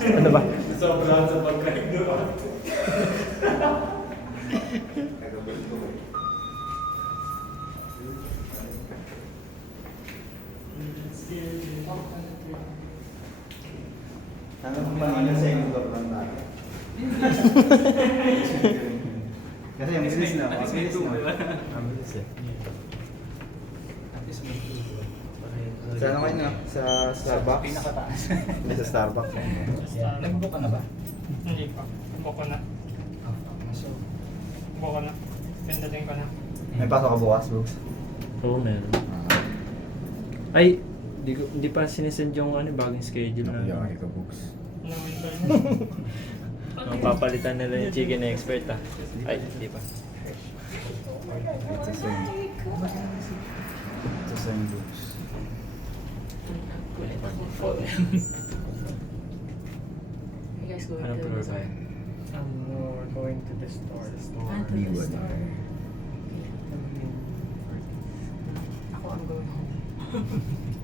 Ano ba? Sobrang sa pagkain doon. Ano kung Panginoon sa inyo lang tayo? Kasi ang business na, ang business na. Ang bilis eh. Sa ano kayo na? Sa Starbucks? Pinakataas. Hindi sa Starbucks. Nag-book ka na ba? Hindi pa. Buko na. So, Buko na. Pindating ko na. May pasok ka bukas, Brooks? Oo, meron. Ay, hindi pa sinesend yung bagong schedule na. ka, Brooks. Naman ba Ang papalitan nila yung chicken expert ah. Ay, hindi pa. It's the same. It's the same, Brooks. You guys going Anong to floor the ba? We're going to the store. Ah, to the store. Ako, I'm going home.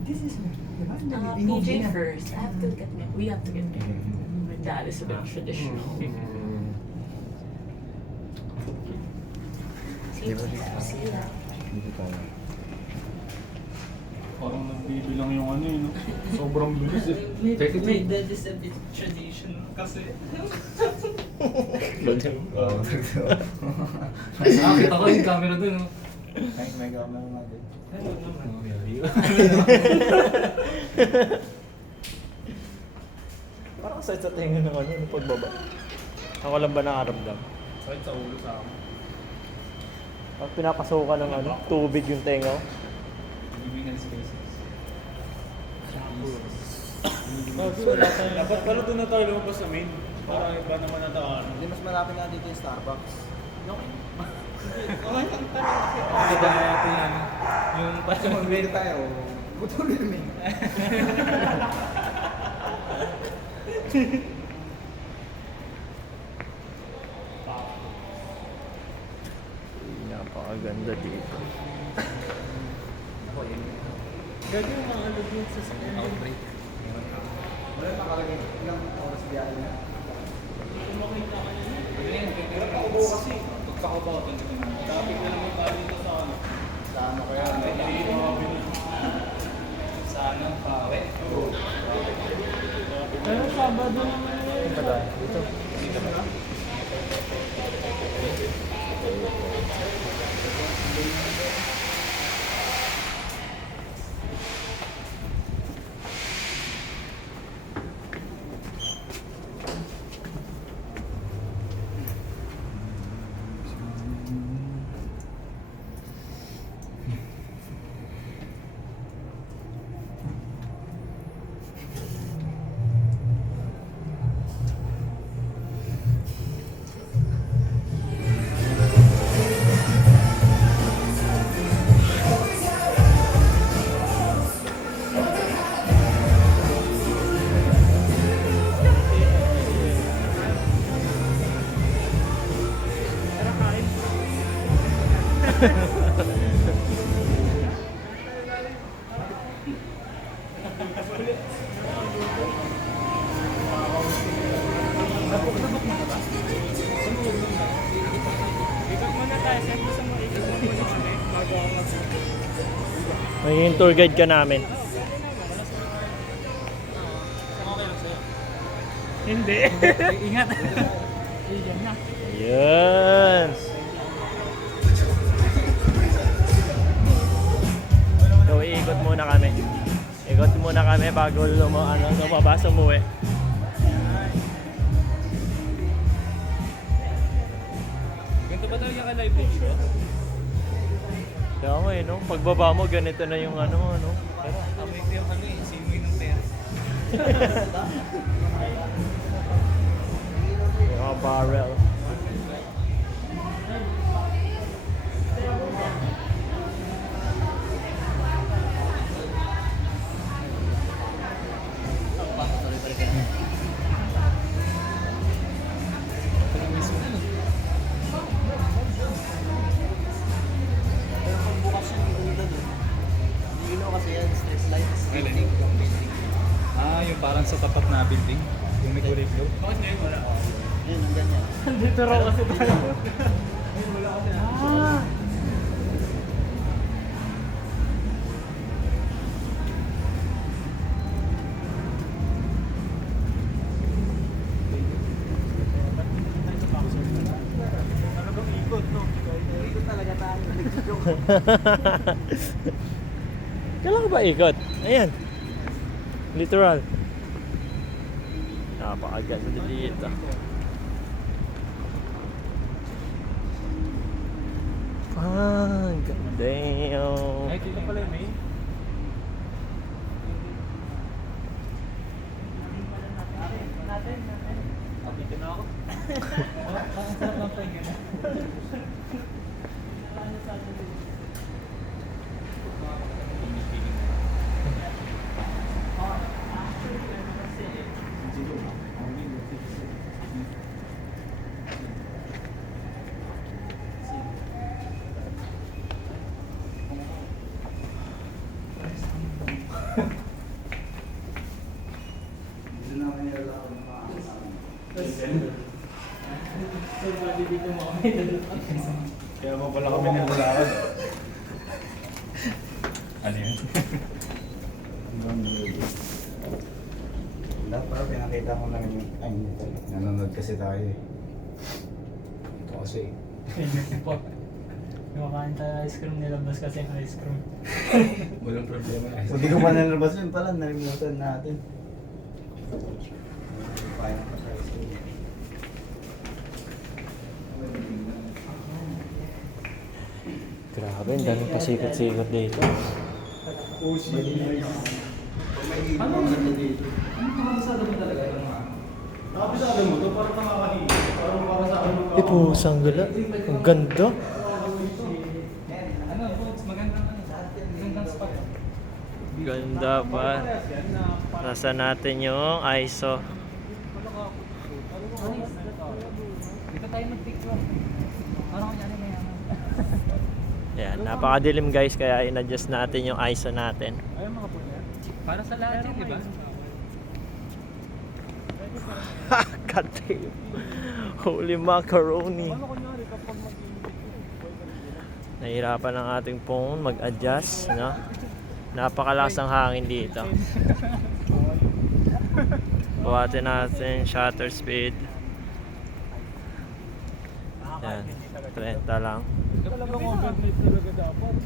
This is PJ first. I have to get me. We have to get married. My dad is a bit traditional. See you later. Dito tayo. parang nagbibilang yung ano yun. Sobrang bilis eh. My dad is a bit traditional kasi. Nakakita ko yung camera dun. Oh. May camera natin. Parang sakit sa tingin ng ng pagbaba. Ako lang ba nakaramdam? Sakit sa ulo sa akin. Pag pinapasukan ng tubig yung tenga ko. Living in spaces. Dapat pala doon na tayo lumabas sa main. Parang iba naman na daan. Hindi, mas malapit na dito yung Starbucks. Kita na natin yan. Yung Kasi mag-mail tayo. Putulin mo. Napakaganda dito. Gagi yung mga ano dun sa sakyan. outbreak. Wala nakalagay. Ilang oras biyahe na? Pero paubo kasi. Pagkakabaw. Topic na naman tayo dito sa ano. Sa ano kaya? Sa ano, pawe. Pero Sabado naman yun. Dito. Ikot muna tayo. Saan gusto mo ikot muna kami bago ako mag... Magiging tour guide ka namin. Hindi. Ingat. Iyan na. Yan. So, iikot muna kami. Ikot muna kami bago lumabas umuwi. Ganito ba talaga ka-live video? Kaya mo no? Pagbaba mo, ganito na yung ano. Pero amoy ko yung ano eh, simoy ng pera. Yung mga barrel. Kasi yan, stress lights. parang sa tapat na building. Yung may kulay blue. Bakit ngayon wala? Yun, ang ganyan. Dito raw kasi tayo. Talagang ikot, no? Dito talaga tayo. Nagsijoke. Kailan ka ba ikot? Ayan. Literal. Napakaganda dito. Ah, damn. Ay, dito pala yung main. Dito na ako. Ang sarap ng pahinga. Dito naman nilalakad ng mga Kaya mo pala kami nilalakad. Ano yun? Wala, pero pinakita ko lang yung... Ay, hindi talaga. Nanonood kasi tayo eh. Ito kasi. Kumakain tayo ice cream, nilabas kasi yung ice cream. Walang problema. Kung di ko pa nalabas yun pala, nalimutan natin. Kaya pa tayo sa inyo. Grabe, ang daming pasikot-sikot dito. Ano ang ganda dito? Nakapisado mo to, parang nakakahiya. Parang para sa akin yung Ito, sanggala. Ang ganda. Ano, Bods, magandang spot. Ganda pa. Nasa natin yung ISO. Dito tayo mag-picture. Parang kanya na yan. Yan, napakadilim guys, kaya in-adjust natin yung ISO natin. Ayun mga po yan. Para sa lahat yun, di ba? Ha! God damn. Holy macaroni. Ano kunyari kapag Nahirapan ang ating phone mag-adjust, no? Napakalakas ng hangin dito. Buhatin natin shutter speed. Yan, 30 lang. talagang overnight talaga dapat.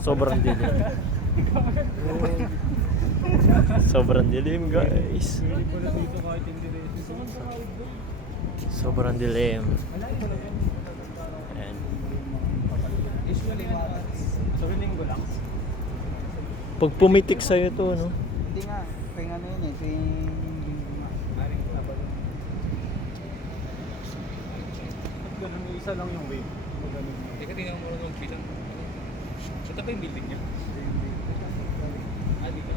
Sobrang dilim. Sobrang dilim guys. Pwede pala dito kahit hindi rin. Sobrang dilim. Ayan. Usually sa linggo lang. Pag pumitik sa'yo to, no? Hindi nga, kaya ano yun eh, kaya... At ganun, isa lang yung wave. Pag ganun. Teka, tingnan mo lang bilang. Sa tabi yung building niya. Ah, dito.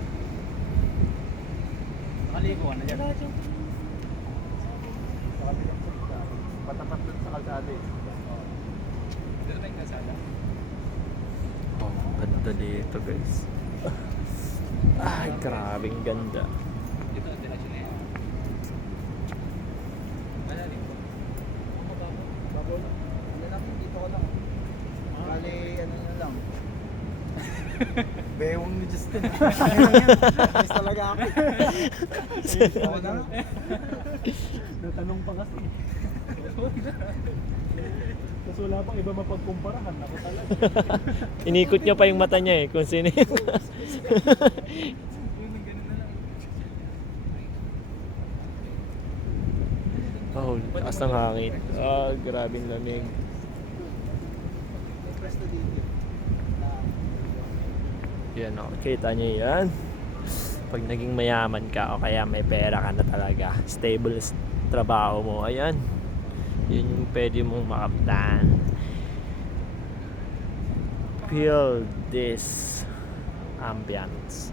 Nakaligo ka na dyan. Sa kabilang salita. Patapat dun sa kalsada eh. Dito tayong kasala. Oh, ganda dito guys. Ay, grabing ganda. Dito ang direksyon na yan. Wala dito. Bago na. Ano lang, dito ko lang. Bali, ano na lang. Bewang ni Justin. Miss talaga ako. Ako na. Natanong pa kasi. Tapos wala pang iba mapagkumparahan. Ako talaga. Inikot niya pa yung mata niya eh, kung sino yung... Oh, taas ng hangin. Ah, grabing lamig. May pwesto dito. Yan o, kita niyo yan. Pag naging mayaman ka o kaya may pera ka na talaga, stable trabaho mo, ayan. Yun yung pwede mong makamtan. Feel this ambience.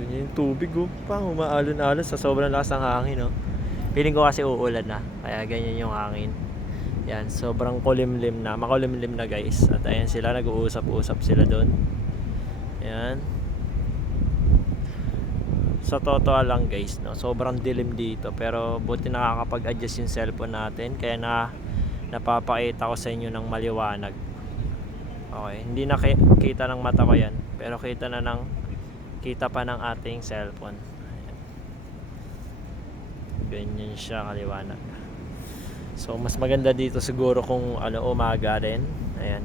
Yun yung tubig oh, pang umaalon-alon sa sobrang lakas ng hangin oh. Feeling ko kasi uulan na, kaya ganyan yung hangin. Yan, sobrang kulimlim na, makulimlim na guys. At ayan sila, nag-uusap-usap sila doon. Ayan. Sa totoo lang guys, no, sobrang dilim dito, pero buti nakakapag-adjust yung cellphone natin, kaya napapakita ko sa inyo ng maliwanag. Okay, hindi nakita ng mata ko yan, pero kita pa ng ating cellphone. Ayan. Ganyan siya kaliwanag. So mas maganda dito siguro kung umaga rin. Ayan.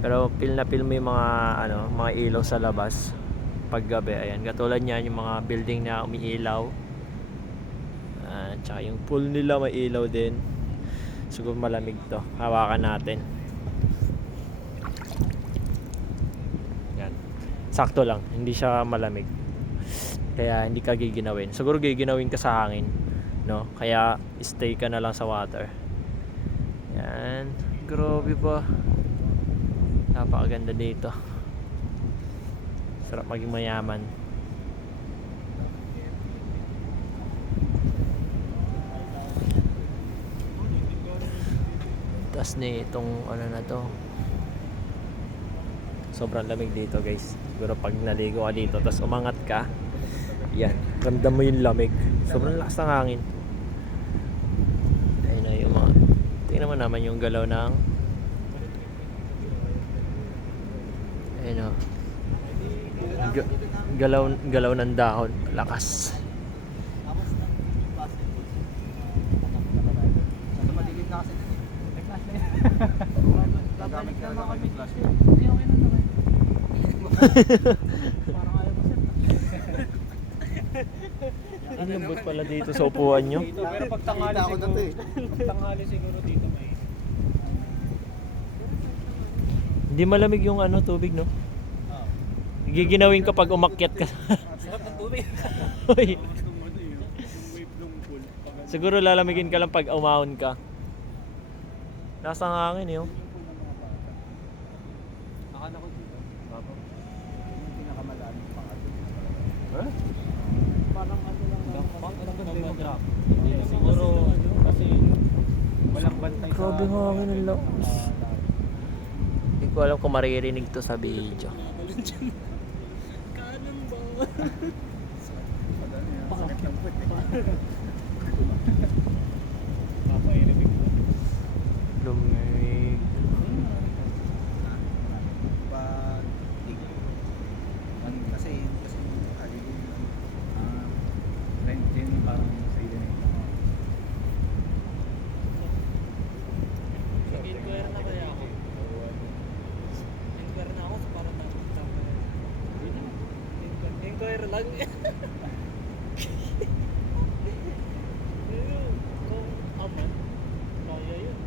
Pero feel mo yung mga ilaw sa labas paggabi. Ayan, katulad niyan yung mga building na umiilaw. Tsaka yung pool nila may ilaw din. Siguro malamig to. Hawakan natin. Yan. Sakto lang, hindi siya malamig. Kaya hindi ka giginawin. Siguro giginawin ka sa hangin, no? Kaya stay ka na lang sa water. Yan. Grabe pa. Napakaganda dito. Sarap maging mayaman. Tas ni itong na to. Sobrang lamig dito guys. Siguro pag naligo ka dito tas umangat ka, yan, ramdam mo yung lamig. Sobrang lakas ng hangin. Ayun na yung mga, tingnan mo naman yung galaw ng galaw ng dahon, lakas. Tapos ng basketball. Sa madilim na kasi nun eh. Gagamit ka na kami class. Hindi, okay na naman. Parang ayaw mo, sir. Ang lambot pala dito sa upuan nyo. Dito, pero pag tanghali Nakita ko na to siguro, eh. pag tanghali siguro dito may... Hindi malamig yung tubig, no? Giginawin ka pag umakyat ka. Sarap ng tubig. Uy, Yung wave ng pool. siguro lalamigin ka lang pag umahon ka. Nasa hangin yun. Akala ko dito. Yung pinakamalalim pa kasi. Parang ano lang. Drop. Hindi siguro kasi walang bantay sa... Grabe nga hangin ang lakas. Hindi ko alam kung maririnig to sa video. Kanan ba? Sakit ng puwet eh. Papairimig ko. Lumig. Pag kasi halilim yun. Rent yun parang sa iyo. Inquire na kaya ako. Inquire na ako sa parang tapos. Inquire lang. Kung aman, kaya yun.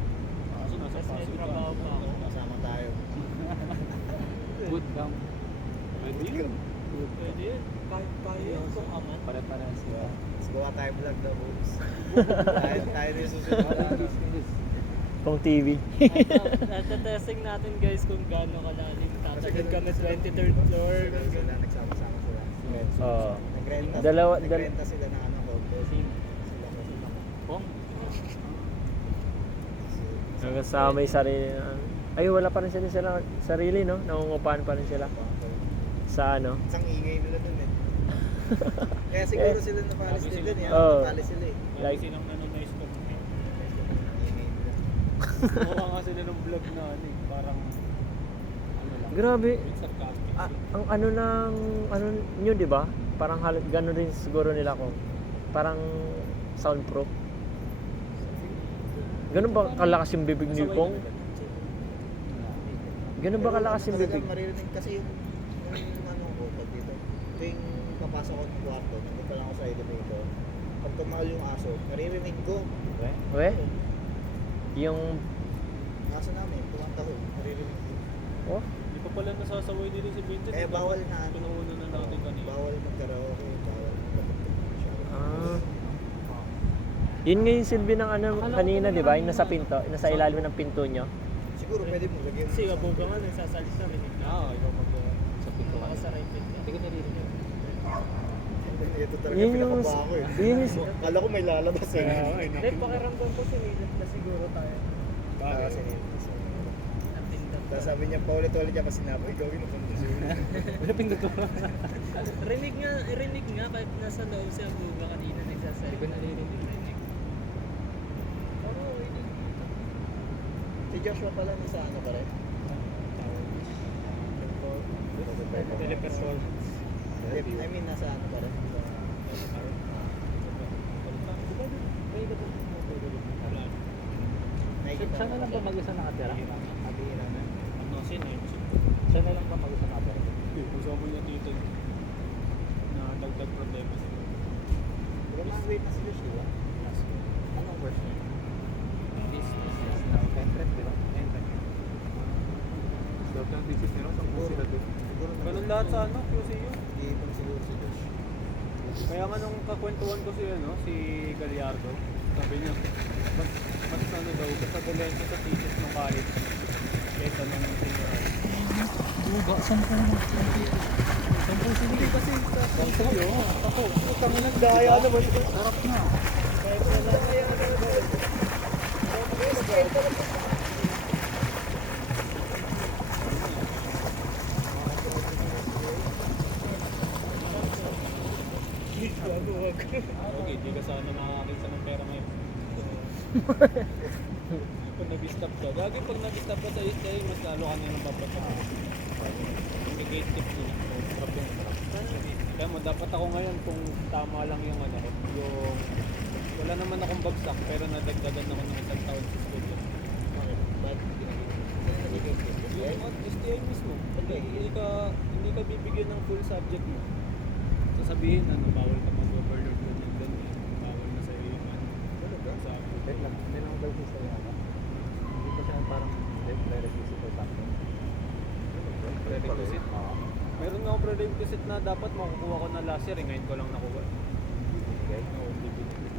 Kaso nasa Kasi may Pasig trabaho pa ako. Kasama tayo. Good lang. Pwede yun. Pwede yun. Kaya yun kung aman. Pare-parehas yun. Let's go tayo vlog na boys. Tayo din susunod. Pang TV. Testing natin guys kung gaano kalalim. Tatagin kami 23rd floor. Sila nagsama-sama sila. Oo. Nagrenta Dalawa- sila na condo. Sila kasi Pong. Hanggang sa may sarili na... Ay, wala pa rin sila sarili, no? Nangungupahan pa rin sila. Sa Isang ingay nila dun eh. Kaya siguro sila napalis din dun eh. Oo. Napalis sila eh. Like, Like- silang nanonoise ko. Ingay nila. Mukha nga sila ng vlog na ano eh. Parang ano lang. Grabe. Sarcastic. Ang nyo, di ba? Parang gano'n din siguro nila kung parang soundproof. Ganun ba kalakas yung bibig ni Kong? Ganun ba kalakas yung Talagang bibig? maririnig kasi yung ano ko pag dito. Tuwing papasok ko ng kwarto, nandun pa lang ako sa elevator. Pag tumagal yung aso, maririnig ko. We? Yung... Aso namin, tumatahol, maririnig ko. Oh? Hindi pa pala nasasaway dito si Vincent. Eh bawal na ano. Pinuuna na natin kanina. Bawal mag-karaoke, bawal Ah. Yun nga yung silbi ng kanina, di ba? Yung nasa pinto, nasa ilalim ng pinto nyo. Siguro pwede mo lagyan. Kasi kabuga nga nagsasalita rin. Oo, ikaw mag... Sa pinto ka sa right pin. Hindi ko narinig. Ito talaga Yun yung... pinakaba ko eh. Yun yung... Kala ko may lalabas eh. Hindi, pakiramdam ko sinilip na siguro tayo. Bagay. Ang tinda. Tapos sabi niya, paulit-ulit niya pa sinabi, gawin mo kung gusto mo. rinig nga kahit nasa loob si Abuba kanina nagsasabi. Hindi ko naririnig. Si Joshua pala nasa ano pa rin? Teleperformance. I mean, nasa ano pa rin? Siya na lang ba mag-isa nakatira? Nakatira na. Ano, sino yun? Siya na lang ba mag-isa nakatira? Usapin niya dito na dagdag problema sa Di ba mga wait na sila siya? Anong course niya? Business. Entrance, di ba? Entrance. Lahat ng thesis nila, sampu sila doon. Ganun lahat sa ano, QCU. Hindi pa siguro si Josh. Kaya nga nung kakwentuhan ko si, ano, si Gallardo, sabi niya, mas ano daw, basta dalhin siya sa thesis ng college. Kesa nung senior high. Buga, saan ka naman? Hindi kasi sa iyo, ako, utang nang daya naman. Harap na. Kahit wala kaya naman. Okay, di ka sana nakakakita ng pera ngayon. Pag nag-stop ka, lagi pag nag-stop ka sa STI, mas lalo ka nilang papatapos. Yung gate tip nila, sarap yung sarap. Kaya mo, dapat ako ngayon kung tama lang yung ano, yung wala naman akong bagsak pero nadagdagan ako ng isang taon sa school. Yung STI mismo, pag hindi ka bibigyan ng full subject mo, sasabihin ano, bawal ka mag-overload ko ng ganun, bawal na sa'yo yung ano. Sa Hindi lang daw gusto niya, no? Hindi ko siya parang prerequisite or something. prerequisite. Meron nga ako prerequisite na dapat makukuha ko na last year, ngayon ko lang nakuha. Okay? Oo, bibigyan.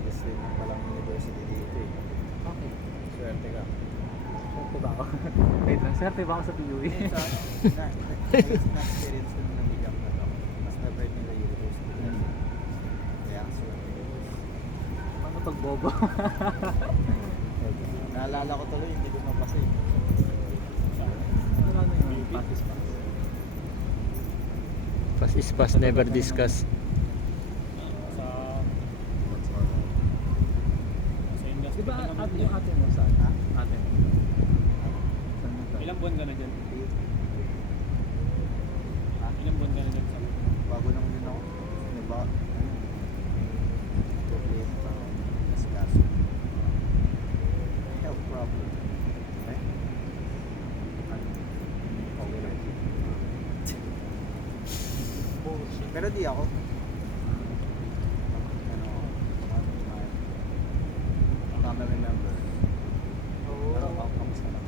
Gusto din ng palang university dito eh. Okay. Swerte ka. Swerte ba ako? Wait lang, swerte ba ako sa PUE? Na-experience ko nung nabigyan ka to. Mas na-bright nila university. Kaya swerte ko. Ano pag bobo? Naalala ko tuloy, hindi ko mapasa eh. Ano yun? Practice pa. Pass is pass, never discuss. Sa industry. Di ba ka naman ate dyan. yung ate mo saan? Ha? Ate mo? Saan mo ba? Ilang buwan ka na dyan? Ha? Ilang buwan ka na dyan? Bago nang yun ako. Diba? Problema pa ako. Mas kaso. Health problem. Okay? Okay lang. Pero di ako. Family member. Pero kamusta lang.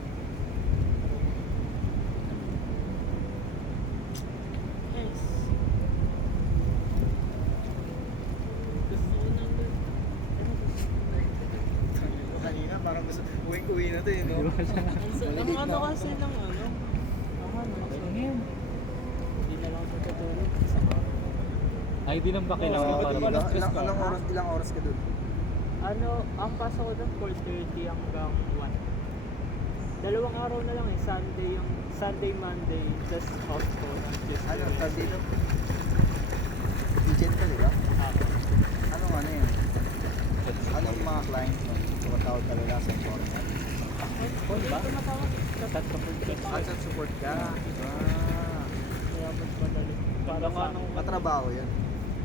Nice. Gusto ko nang Kanina parang gusto uwi na to eh, no? ang ano kasi ng ano? Ang ano? Hindi na lang tutulog. Ay, di lang ba kailangan para Ilang oras ka dun? Ano, ang pasok ko doon 4:30 hanggang 1. Dalawang araw na lang eh, Sunday, Monday, just off ko ng Tuesday. Ano, tawag dito? Agent ka, di ba? Anong ano yun? Anong mga client mo? Tumatawag talaga sa foreign app? Hindi ko matawag. chat support ka. Chat support ka? Kaya mas madali. Para sa ano. Katrabaho yan.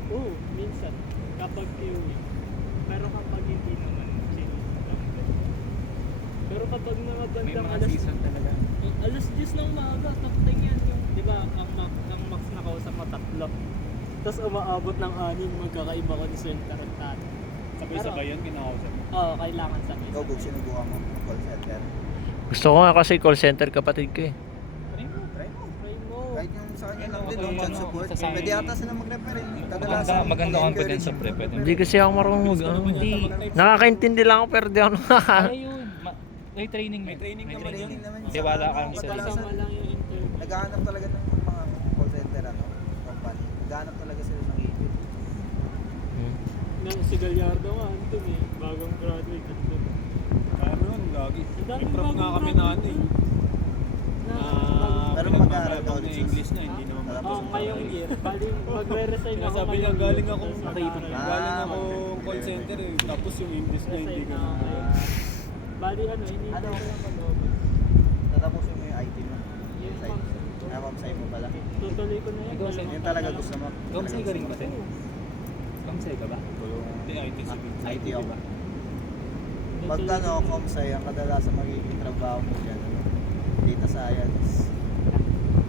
Oo, minsan. Kapag QE. Pero kapag hindi naman, chill lang din. Pero kapag mga May bandang mga alas season talaga. alas 10 ng umaga, top 10 yan yung, di ba, ang max na kausap mo tatlo. Tapos umaabot ng 6, magkakaiba concern tarantado. Sabay-sabay yan, kinakausap mo. Oo, kailangan sabay. Ikaw, Bug, sinubukan mo ng call center. Gusto ko nga kasi call center kapatid ko eh. Try mo. Try mo. Kahit yung sa kanya lang Ano, din, okay, chat ano, support. masasabi- Pwede ata sila mag-refer eh. Maganda confidence sa pre, pwede. Hindi kasi ako marunong mag ano. Hindi. Nakakaintindi lang ako pero di ako nakaka... Ay, yun. May training. May training naman Training naman yun. Tiwala ka lang sa Kadalasan, Kasama lang yung interview. naghahanap talaga ng mga call center company. Naghahanap talaga sila ng agent. Si Gallardo nga, andun eh. Bagong graduate at doon. Ano yun, gagi. Dami May prop nga bagong kami prop. na ano eh. Na Pero pinagbabago mag-aaral ka na ulit, sus. English na, hindi naman Tapos, Oh, ngayong year. Bali, magre-resign ako Sinasabi niya ngayong galing year. akong Tapos galing mag-aaral. akong call center eh. Tapos yung English niya hindi Resign ko na ako na. ngayon. Bali, hinihintay Ano? ko lang mag-open. Tatapusin mo yung IT mo. Yung Side. Side mo pala. tutuloy ko na yun. Ikaw, Sen. Yun talaga gusto mo. Kamsay ka rin ba, Sen? Kamsay ka ba? Hindi, IT civil. IT ako. ba? Pag ano, Comsci, ang kadalasan magiging trabaho mo dyan, ano, data science.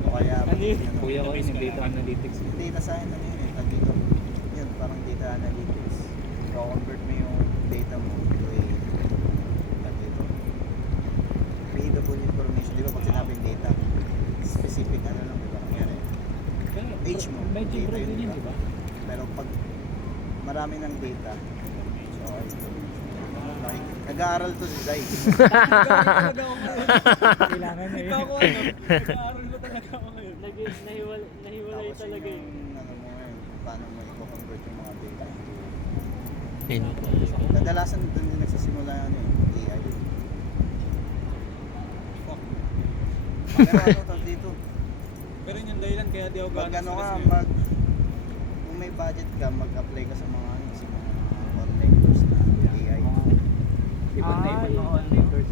O kaya, Ano yun? Kuya ko yung data analytics. data science, ano yun eh, tag dito. Yun, parang data analytics. I-convert mo yung data mo to a, tag dito, readable information. Di ba pag sinabing data, specific ano lang, di ba? Nangyari. Page mo, Medyo data broad yun, din yun, di di ba? ba? Pero pag marami ng data, so ay, nag-aaral to si Zay. Talaga ako ngayon. Kailangan na Hindi yun. pa ako ano. Nag-aaral na talaga ako ngayon. Nahiwalay Tapos talaga yung, eh. ano mo ngayon, paano mo i-convert yung mga data into Yun. kadalasan doon din nagsisimula yung ano eh, AI. Fuck. Pero ano tawag dito, Pero yun yung dahilan kaya di ako pag gano'n ano ka, stress ngayon. kung may budget ka, mag-apply ka sa mga ano, sa mga online course na AI. Ipon na ipon yung mga online course.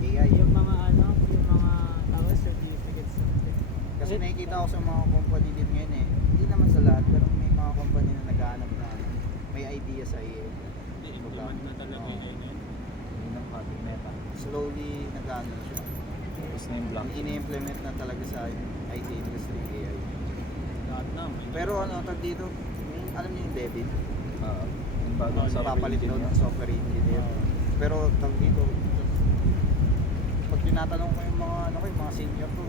AI. yung mga tawag certificates something. Kasi nakikita ko sa mga company din ngayon eh. Hindi naman sa lahat, pero may mga company na naghahanap na may idea sa AI. Hindi, implement na talaga Oo. yun ngayon. Yun ang copy meta. Slowly nag-ano siya. Tapos na yung blockchain. Ini-implement na talaga sa IT industry AI. Lahat na. may- Pero ano tawag dito, alam niyo yung Devin? Yung bagong software Papalit daw engineer. ng software engineer. Pero tawag dito, pag tinatanong ko yung mga ano ko, yung mga senior ko,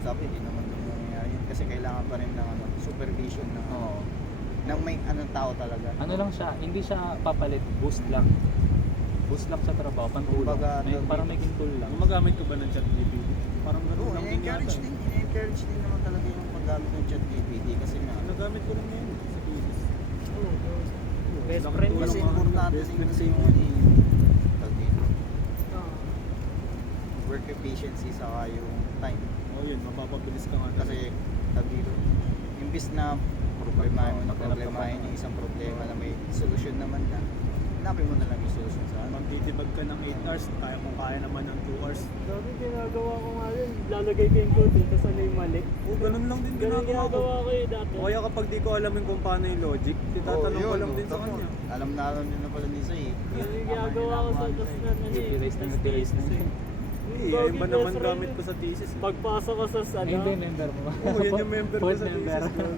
sabi hindi naman doon nangyayari yun. Kasi kailangan pa rin ng ano, supervision ng Oo. ng may anong tao talaga. Ano lang siya, hindi siya papalit, boost lang. Boost lang sa trabaho, pantulong. Kumbaga, May, ano, parang maging tool lang. Gumagamit ka ba ng ChatGPT? Parang Oo, gano'n lang din i-encourage yata. din, i-encourage din naman talaga yung paggamit ng ChatGPT kasi nga Nagamit ko rin ngayon sa thesis. Best Laki friend tulong kasi mga importante best din friend kasi sa yung inyo. ano yung tawag dito, Oo. work efficiency saka yung time. Oo yun, mapapabilis ka nga. Kasi tawag dito, imbis na problemahin yung isang problema na may solusyon naman na, hanapin mo na lang yung solusyon sa ano. Magdidibag ka ng 8 hours, kaya kung kaya naman ng 2 hours. Dati ginagawa ko nga yun, lalagay ko yung code kasi ano yung mali. Oo, ganun lang din Ganun ginagawa ko. ginagawa ko eh dati. O kaya kapag di ko alamin kung paano yung logic, titatanong ko lang din sa kanya. Alam yun na pala ni Zay eh. Ganun yung ginagawa ko sa tas na ano eh. Utilize na tas utilize na thesis eh. yun. Eh, Gagi, ayun ba best naman friend gamit yun. ko sa thesis? eh. Pagpasok ko sa Ay, hindi, ano, member mo. Oo, yun yung member ko Full sa member. thesis. bro.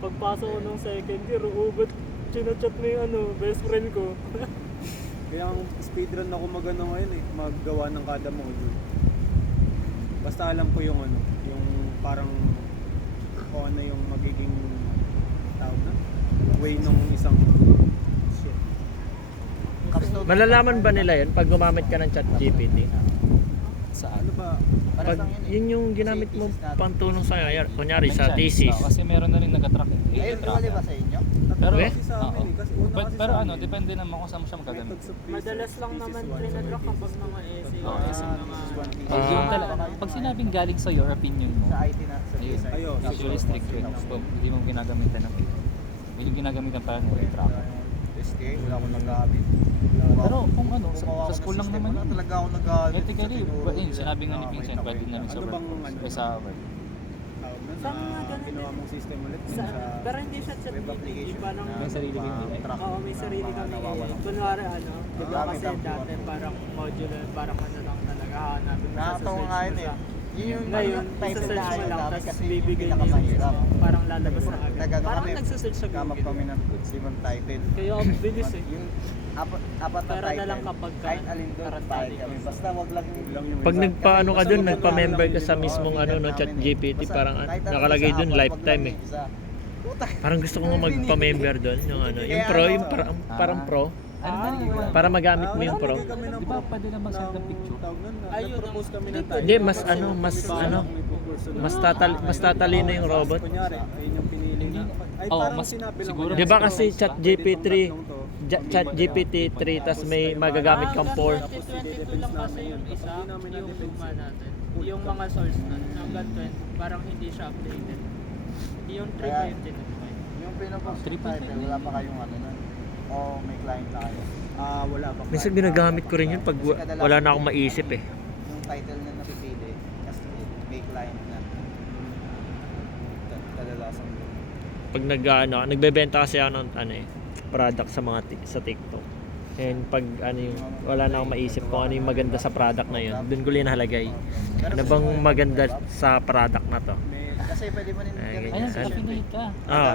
pagpasok ko nung second year, ugot, chinachat mo yung ano, best friend ko. Kaya ang speedrun ako magano ngayon eh, maggawa ng kada module. Basta alam ko yung ano, yung parang kung ano yung magiging tawag na way ng isang shit. Malalaman ba nila yun pag gumamit ka ng ChatGPT? Sa Ano ba? Pag yun yung ginamit mo pantulong sa kunyari May sa chance. thesis. Kasi meron na rin nag-track eh. Ayun, wala ba sa inyo? Pero, Kasi sa amin oo. eh, kasi una kasi Pero sa ano, amin, depende naman kung saan mo siya magagamit. methods of thesis, Madalas lang naman thesis one, trinatrack thesis kapag two. mga essay Oo. o essay mga... Pag yung talaga, pag sinabing galing sa your opinion mo, Sa IT na, sa ayun, PSI. Ayun, usually strict yun. So, hindi mo ginagamitan ng paper. Yun yung ginagamitan para ng track. SK, wala akong nagamit. Pero kung ano, Gumawa sa ako ng school lang system, naman wala yun. talaga ako nagamit. Ethically, yun, sinabi nga ni Vincent, Nakakita pwede ko na rin yun. sa Ano bang work. ano? Sa work. Tawag nun, Saan nga na ganun ginawa din? mong system ulit Sa, sa pero hindi siya chat web GPT, application parang... na May sarili kang AI. track Oo, may ng sarili mga kami nawawalan. eh. Kunwari ano, di ba Ah, kasi may dati tampo. parang modular, parang ano lang talaga, hanapin mo sa Nakakatawa search nga mo yun eh. sa... Yun yung Ngayon, title isa-search na mo ayaw lang, namin tapos kasi yung bibigay niya yung pinakamahirap. parang lalabas na agad. Nagano Parang kami, nagsasearch sa Kamap Google. kami ng simon title. Kaya ang bilis eh. Yung apat na Pero title, na lang kapag ka- kahit alin doon, karantado pahit kami. ka. Basta wag lang yung... Pag nagpaano ka dun, nagpa-member ka sa mismong ano no Basta ChatGPT, parang kahit ano nakalagay sa dun apat, wag lifetime lang eh. yung isa. Puta, Parang gusto ko nga magpa-member dun, yung ano, yung pro, yung parang pro, Ano na rin para magamit mo yung pro. Di ba pwede na mag-send ng picture? Ayun, nag-propose kami ng hindi, title. Hindi, mas ano, mas ano, mas tatalino yung robot. Kunyari, ayun yung pinili na. Ay, Oo, parang mas sinabi lang siguro- kanya, Di ba ito, kasi pwede ChatGPT itong tatlong to. Chat GPT 3 tas may magagamit kang 4. 2022 lang kasi yung isa, yung luma natin. Yung mga source nun, hanggang 20, parang hindi siya updated. Yung 3 Kaya- pa yung tinatry. Yung pinapost ko title, wala pa kayong ano nun? O may client na kayo? Wala pa. Minsan ginagamit ko rin yun pag wala na akong maisip eh. Yung title na napipili, kasi may client na. Kadalasan yun. Pag nagbebenta kasi ako ng product sa mga sa TikTok. And pag yung wala na akong maisip kung ano yung maganda sa product na yun, doon ko lang nakalagay. Ano bang maganda sa product na to? Kasi pwede mo rin Ay, Ayun, ganyan. affiliate ka.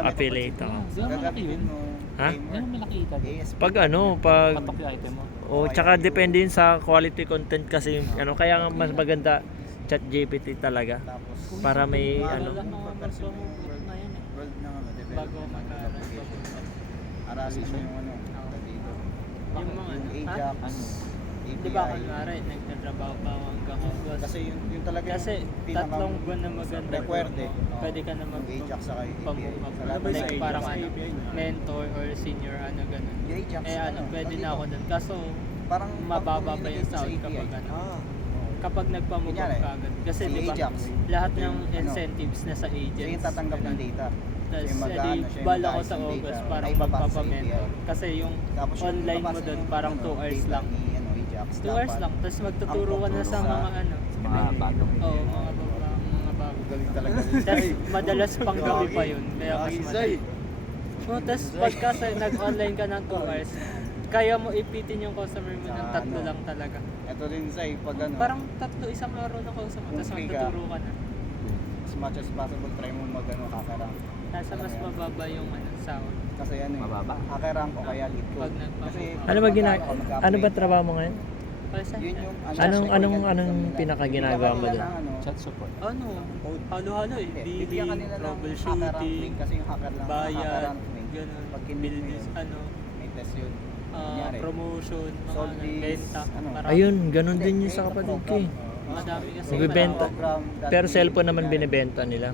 Affiliate ako. Di ba malaki gagamitin yun? mo Ha? Di ba malaki kita doon? ASP. Pag Patok yung item mo. tsaka depende yun sa quality content kasi kaya nga mas maganda chat GPT talaga Tapos para may Wala ano. mga magpahugot na yun eh. world ng Bago development mag-aaral. application. Aralin mo yung ano, dito. Yung mga Yung ano, ha? Ajax, Di ba API. kunwari, nagtatrabaho pa ako hanggang August. Kasi yung talaga Kasi tatlong buwan na maganda. Rekwerde. Pwede ka na Yung Ajax sa API. magpamukha. Sa lahat ng API. Parang ano, mentor or senior ano ganun. Yung Ajax, Eh ano, pwede na ako dun. Kaso parang mababa pa yung pag-communicate sa sahod API. kapag ano. Ah. Kapag nagpamukha Kunyari, ka agad. Kasi si di ba, Ajax, lahat yung ng ano, incentives na sa agents. Siya yung tatanggap ng data. Tapos, Siya yung mag-ano, edi, siya yung bala ko mag-ayos sa ng data. August Ay, parang babasa sa magpapamentor. API. Kasi yung Tapos yung online mo babasa dun, yung, parang 2 hours data lang. ni, Ajax, 2 hours dapat lang. Tapos magtuturo ka na sa mga ano. Mga batong. Oo, mga bago. galing talaga. Tapos madalas pang gabi pa yun. Kaya mas madali. Tapos pagka nag-online ka ng 2 hours, kaya mo ipitin yung customer mo ng tatlo Ano? lang talaga. Ito din Zay, pag ano, Parang tatlo, isang araw na kausap mo, Kung tapos free ka. magtuturo ka na. as much as possible, try mo mag-ano, hakarang. Nasa mas mababa yung sahod. Kasi ano Mababa. hakarang o kaya lead Pag code. nagpapagawa. Kasi Ano ba magkano, ano ba trabaho mo ngayon? Call center. Yun yung Anong pinakaginagawa mo dun? Chat support. Ano? Halo-halo eh. Bibigyan ka Billing, nila ng hakarang troubleshooting, link kasi yung hacker lang bayad, hakarang link. ganun. Pag kinlik mo Business, yun, may test yun. Kunyari, promotion, mga solve this, benta. ano. Marami. Ayun, ganun Hindi, din yung create sa a kapatid ko program. eh. Madami kasi. Magbibenta. malawak. Program that Pero will- cellphone naman kunyari, binibenta nila.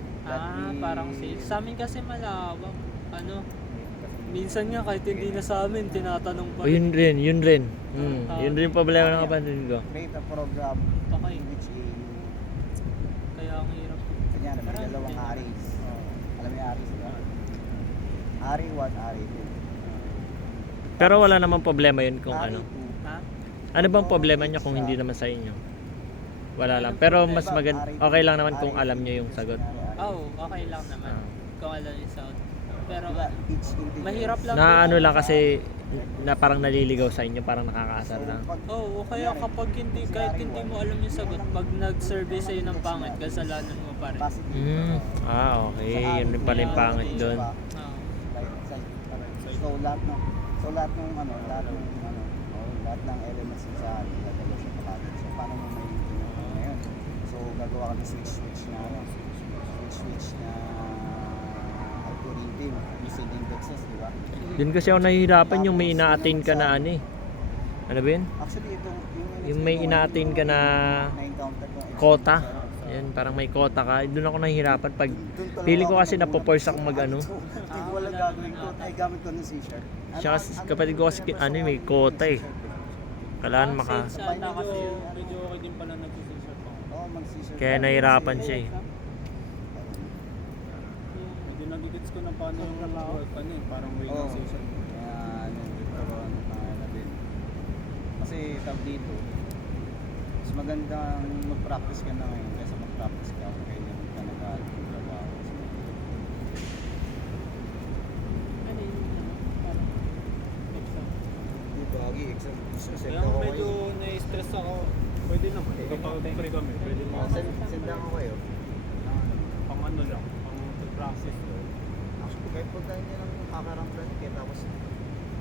Parang sales. Sa amin kasi malawak. Ano? Minsan nga kahit hindi na sa amin, tinatanong pa. O yun rin. Yun rin yung problema ng kapatid ko. create a program Okay. which is Kaya ang hirap. kanya may dalawang Aris. Alam mo yung Aris, di ba? Ari 1, Ari 2. Pero wala namang problema yun kung Ari ano. 2. Ha? Ano bang problema niya kung hindi naman sa inyo? Wala lang. Pero mas okay lang naman kung alam niyo yung sagot. Oh, okay lang naman. Kung alam yung sound. Pero Diba, each integer. mahirap lang. Na ano lang kasi na parang naliligaw sa inyo, parang nakakaasar lang. Oo, kaya kapag hindi, kahit hindi mo alam yung sagot, pag nag-survey sa'yo ng pangit, kasalanan mo pa rin. Okay. Yun rin pala yung pangit doon. Oo. So lahat ng lahat ng elements sa dadala sa package. So paano mo may ngayon? So gagawa ka ng switch na algorithm using indexes, di ba? Doon kasi ako nahihirapan yung may ina-attain ka na ano eh. Ano ba yun? Actually Yung may ina-attain ka na na-encounter ko. quota. Yan, parang may quota ka. Doon ako nahihirapan pag feeling ko kasi napoforce ako mag-ano. Wala gagawin ko. Ay gamit ko ng C-sharp. Siya kasi kapatid ko kasi ano may quota eh. Kailangan maka Sales ata kasi yun. Medyo okay din pala nag-C-sharp ako. Oo, mag-C-sharp. kaya nahihirapan siya eh. Medyo nagigits ko na paano yung work ano eh. Parang way ng C-sharp. Kaya nagkaroon ng pangalan din. Kasi tab dito, mas magandang mag-practice ka na ngayon kaysa mag-practice ka kaya hindi ka nag-trabaho. Ano yun? Parang exam. Di bagi, exam. Kaya kung medyo na-stress ako, pwede naman. Kapag pre kami, pwede mo. Send lang ako kayo. Pang ano lang, pang practice. Actually, kahit punta nyo ng hakarang plan kaya tapos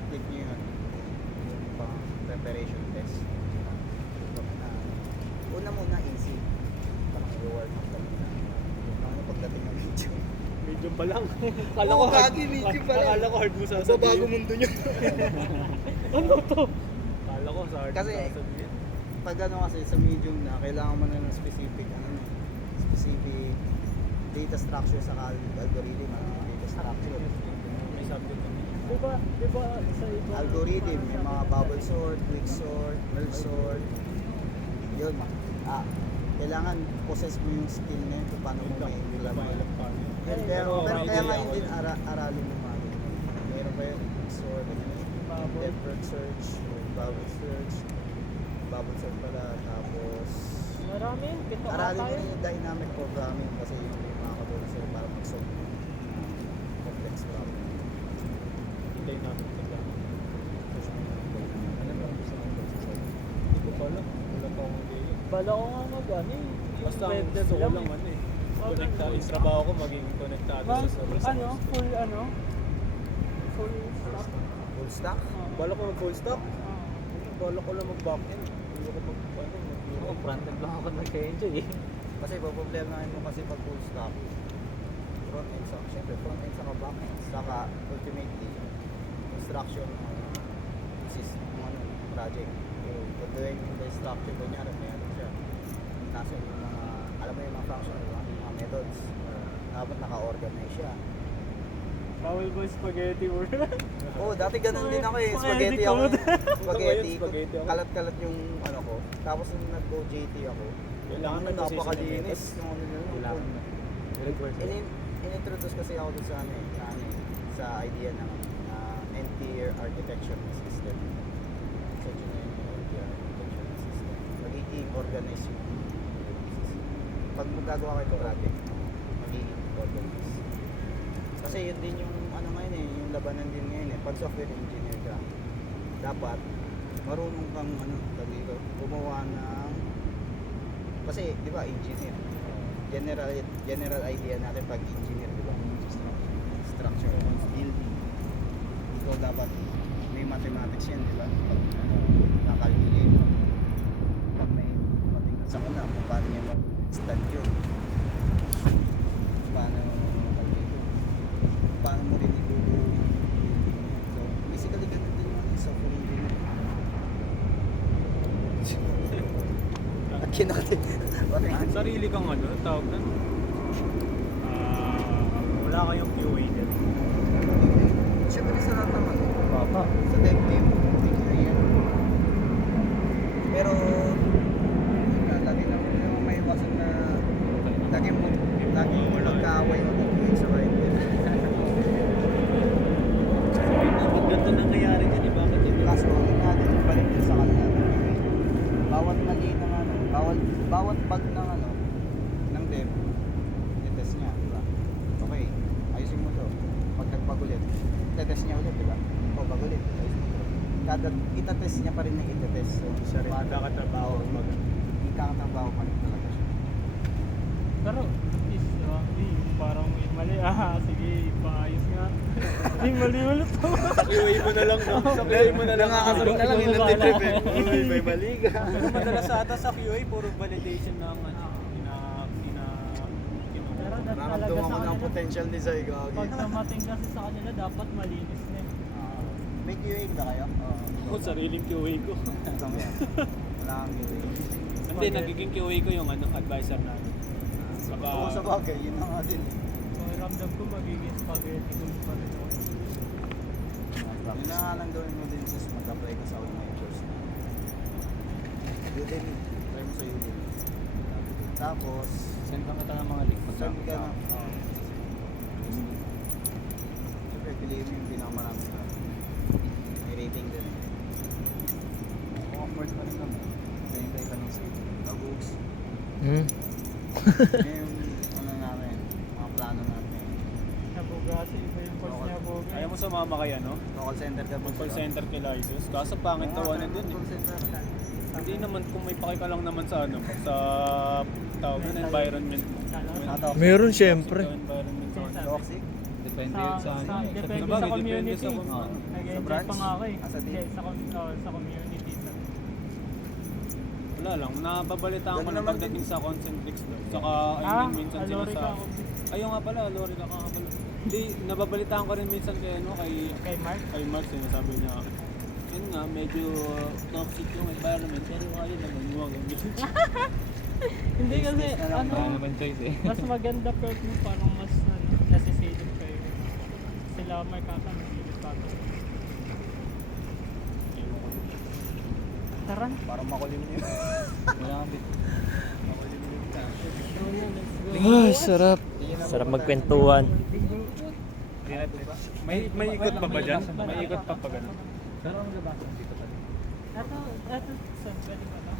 take nyo yun. Yung pang preparation test. Una muna easy. Tapos reward mo kami na. Ano pagdating ng video. Medium pa lang. Oo, gagi, medium pa lang. Akala ko hard mo sasabihin. Bago mundo nyo. Ano to? Akala ko sa hard mo Kasi- sasabihin. Pag ano kasi sa medium na, kailangan mo na ng specific data structure sa algorithm, data structure. May subject kami. Di ba sa iba? Algorithm, may mga bubble sort, quick sort, merge sort. Yun. Kailangan possess mo yung skill na yun kung paano mo may ilagay. Yun, pero kaya nga yun din aralin mo mga yun. Meron ba yung quick sort, depth search, bubble search, pala, tapos Marami yun. Pito aralin ata mo yun. yung dynamic programming kasi yun yung mga katulad sa'yo para mag-solve ng complex problem. Hindi namin tignan. Ano ba ang gusto mong exercise? Hindi ko pala. Wala pa akong idea. Bala ko nga mag-ano eh. Basta ang Web dev gusto ko lang lang eh. ano eh. Connecta, yung trabaho ko maging konektado sa server. Full stack. Full stack? Bala ko mag full stack. Ah. Bala ko lang mag backend. Hindi ko mag Ako, front-end lang ako nag-enjoy eh. Kasi problema mo kasi pag full stack, front-end sa, syempre front-end saka back-end, saka ultimately, construction ng this is project. So, pag-doing the structure, kunyari, meron siya. Kaso yung mga, alam mo yung mga function, diba? Mga methods, dapat naka-organize siya. Bawal ba spaghetti or? Oo, dati ganun din ako eh. Mga Spaghetti edit ako. code. Spaghetti. Spaghetti ako. Kalat-kalat yung ano ko. Tapos nung nag-go JT ako, Kailangan ano, nag-position napakalinis. ng Yung ano nila, Kailangan na. Request. In-introduce kasi ako dun sa ano eh, sa idea ng NTR architecture system. Sa engineering NTR architecture system. Magiging organized yung pag magagawa kayo ng project, magiging organized. Kasi yun din yung ano ngayon eh, yung labanan din ngayon eh. Pag software engineer ka, dapat marunong kang ano, dito, gumawa ng kasi di ba engineer. General idea natin pag engineer, di ba? Structure, building. Ikaw dapat may mathematics yan, di ba? Pag ano, nakalculate mo. Pag may matingnan sa kanila, kung paano niya mag-stand yun. Paano dito. Paano mo rin igulo. So, basically ganun din yung software engineer. At kinakati. Sarili kang ano, tawag na. Wala kayong QA din. Siyempre sa lahat naman. Papa. Sa dev team, yan. Pero, lagi naman yung may iwasan na lagi magkaaway o nag-uwi sa kayo. Pag ganito nangyayari dyan, eh, bakit yun? Kaso, yun nga din yung balik din sa kanila. Bawat mali ng ano, bawat bug ng ano, ng dev, i-test niya, di ba? Okay, ayusin mo to. Pag nagbagulit, i-test niya ulit, di ba? O, bagulit, ayusin mo to. Itatest niya pa rin ng itatest. So, siya rin. Magkakatrabaho. Magkakatrabaho pa rin talaga siya. Pero, at least, parang may mali. Sige, paayos nga. Hindi, mali ulit. Sa QA mo na lang, no? Sa QA mo na lang. Nakakasunod na lang, Ikaw yun ang bahala. titrip eh. Uy, may mali ka. Pero madalas ata sa QA, puro validation ng ano, Pero that's talaga Nararamdaman sa ko ng kanila. potential ni Zay, gagi. Pag dumating kasi sa kanila, dapat malinis na eh. May QA ba kayo? Ako, sariling QA ko. Wala kang QA. Hindi, nagiging QA ko yung ano, advisor namin. Saka, Oo, sa bagay, yun na nga din. Pakiramdam ko magiging spaghetti gold pa rin ako. Yun na nga lang gawin mo din sis, mag-apply ka sa online course na. Udemy, try mo sa Udemy. Tapos, Send ka mata ng mga link. send ka na. Siyempre, piliin mo yung pinakamarami na. May rating din. Comfort pa rin naman. Hintay ka ng save. Books. Hmm? Yung ano namin, mga plano namin. Nabugasi, iba yung course niya, Boga. ayaw mo sumama kay ano? Call center ka ba? Call center kay Lysus. Kaso pangit daw ano dun eh. Call center. Hindi naman, kung may paki ka lang naman sa ano, sa tawag na environment mo. Meron syempre. Sa environment mo. Toxic? Depende yun sa ano. Depende Sabagay, sa depende community. sa kung ano. Nag-enjoy branch? pa nga ako eh. Sa Hindi, team? sa community. Wala lang, nababalitaan ko Ganun na naman pagdating sa concentrics doon. Saka ayun Ah, din minsan Alorica sinasabi. ako. Ayun nga pala, Alorica ka nga pala. Hindi, nababalitaan ko rin minsan kay ano, Kay Mark. kay Mark, sinasabi niya, yun nga, medyo toxic yung environment, pero ayun naman, huwag ang Hindi kasi, Wala ano, naman choice eh. mas maganda perk mo parang mas nasisilip kayo. Sila Mark ata nasilip Tara. Parang makulimlim. Malapit. Makulimlim ka. Ay, sarap. Sarap magkwentuhan. May ikot pa ba dyan? May ikot pa pa ganun. Pero ang labasan dito pa rin. Ito, saan pwede ba ito?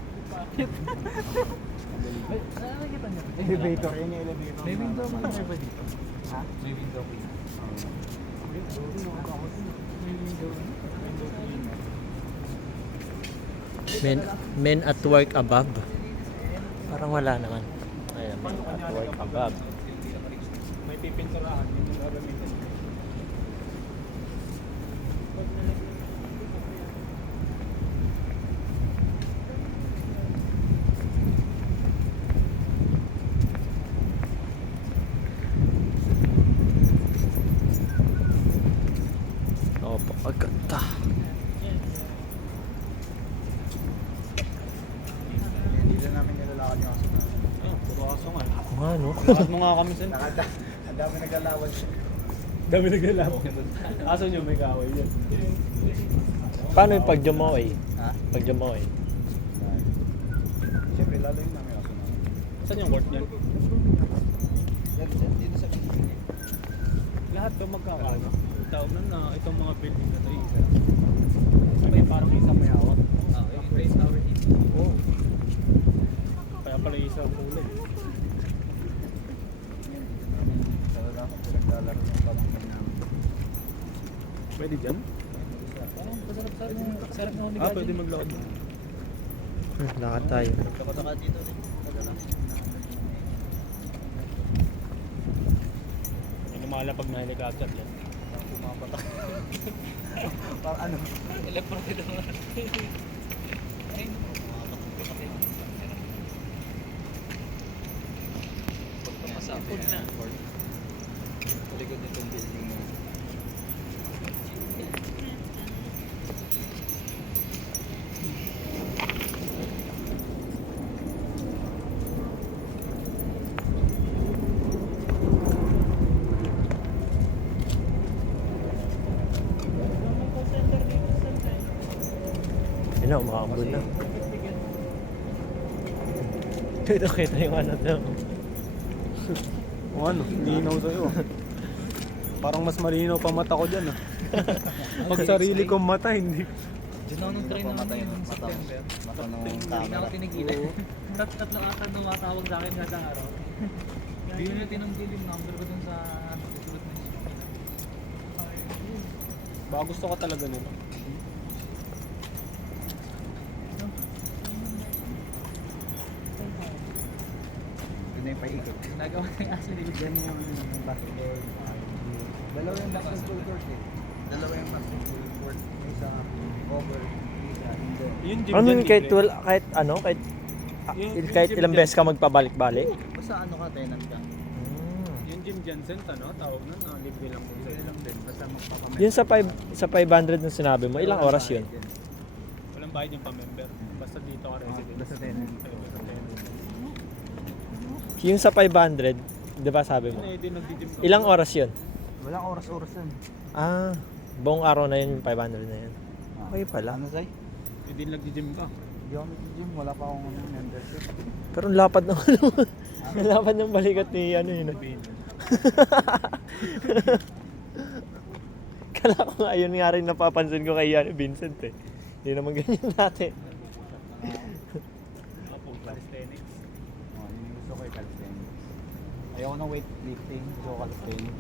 Ay, nakikita niyo. Elevator, yun yung elevator. May window pa ba dito? Ha? May window pa. Men at work above. Parang wala naman. Ayan, men at work above. May pipinturahan. Yun yung gagamitin. Opo, aganda. Dito namin nilalakad yung aso namin. Ayun, puro aso nga. Ako nga, no? Lakad mo nga kami sa... Ang dami naglalawan siya. Dami naglalawak. Aso nyo may kaway yun. Paano yung pagjumoy? Ha? Pagjumoy. Siyempre lalo yung namin aso namin. Saan yung court niyan? Dito sa Pilipinas. Lahat ba magkakaano? Tawag nun na itong mga building na ito isa. Sabay parang isa may hawak. Yung base tower dito. Oo. Kaya pala isa kulay. Talaga ako pinaglalaro ng pamangkin namin. Pwede dyan? Parang sarap na humiga. Pwede maglakad. Lakad tayo. Taka dito rin. May lumalapag na helicopter dyan. Pumapatak. Para ano? Electric naman. Ay, pagpamasapod na. Talikod nitong building na. Yun na, umakambun na. Kita yung ano to. O ano, ninaw sa'yo. Parang mas malinaw pa mata ko dyan ah. Pag sarili kong mata, hindi. Diyan ako nung train naman Mata yun yun, sa mata mo. September. Mata nung Hindi na camera. ako tinigilan. Tatlo ata tumatawag sa akin nga sa araw. Hindi yun yung tinanggal yung number ko dun sa susunod na Baka gusto ko talaga nito. Yun na yung paikot. Nagawa ng aso nila. Diyan yung basketball. Dalawa yung basketball court eh. Dalawa yung basketball court. Isa over, isa hindi. Yung gym Ano dyan, yun, kahit libre. wala, kahit ano, kahit, Yung kahit gym ilang dyan. beses ka magpabalik-balik? Basta ano ka, tenant ka. Yung Jim Johnson, ano? Tawag nun, libre lang po sa'yo. lang din. Basta magpapamember. Yun sa 500 na sinabi mo, ilang oras yun? Walang bayad yung pa-member. Basta dito ka resident. Basta tenant. Basta tenant. Yung sa 500, di ba sabi mo? Yun eh, di nag-gym ka. Ilang oras yun? Walang oras-oras yan. Ah, buong araw na yun, yung 500 na yun. Okay pala. Ano, Zay? Hindi nag-gym ka. Hindi ako nag-gym. Wala pa akong membership. Pero ang lapad ng ano, ang lapad ng balikat ni ano yun. Kala ko nga yun nga rin napapansin ko kay Vincent eh. Hindi naman ganyan dati. Ako, calisthenics. Oh, yun yung gusto ko yung calisthenics. Ayoko ng weightlifting. Gusto ko calisthenics.